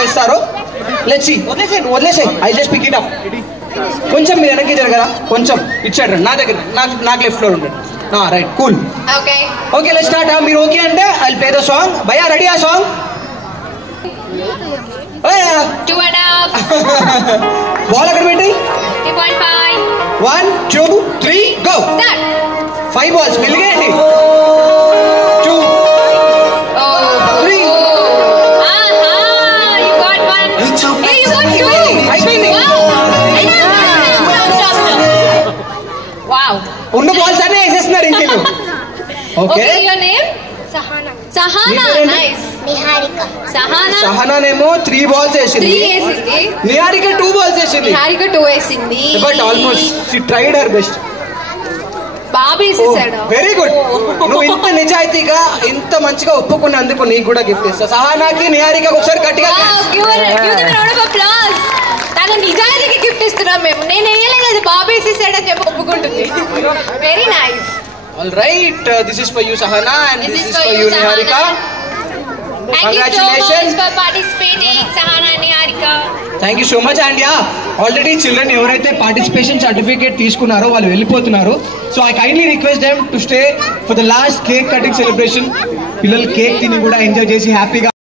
వేస్తారు. Let's see. వదిలేసే I just pick it up. కొంచెం మీరు వెనక్కి జరగరా, కొంచెం ఇచ్చాడు నా దగ్గర, నాకు లెఫ్ట్ ఫ్లోర్ ఉండండి. Right, cool. Okay let's start. మీరు ఓకే అంటే I will play the song. భయ్యా రెడీ ఆ సాంగ్? బాల్ అక్కడ పెట్టి 1 2 3 గో. 5 balls మిలిగేయండి. 2 3 ఉన్న బాల్స్ అన్నీ వేసేస్తున్నారు ఇంట్లో. ఓకే సహనానేమో 3 balls వేసింది, నిహారిక 2 balls వేసింది. But almost she tried her best. Very good. నువ్వు ఇంత నిజాయితీగా ఇంత మంచిగా ఒప్పుకున్నందుకు నీకు కూడా గిఫ్ట్ ఇస్తా. సహానాకి నిహారిక ఒకసారి గట్టిగా తను నిజాయితీకి గిఫ్ట్ ఇస్తున్నాం మేము. నేను వేయలేదు, అది బాబు వేసేసాడని చెప్పి ఒప్పుకుంటుంది. Very nice. All right, this is for you Sahana and this is for you Niharika. Congratulations for participating, Sahana and Niharika. Thank you so much. And yeah, already children ఎవరైతే పార్టిసిపేషన్ సర్టిఫికేట్ తీసుకున్నారో వాళ్ళు వెళ్ళిపోతున్నారు. So I kindly request them to stay for the last cake cutting celebration. పిల్లలు cake తిని కూడా enjoy చేసి హ్యాపీగా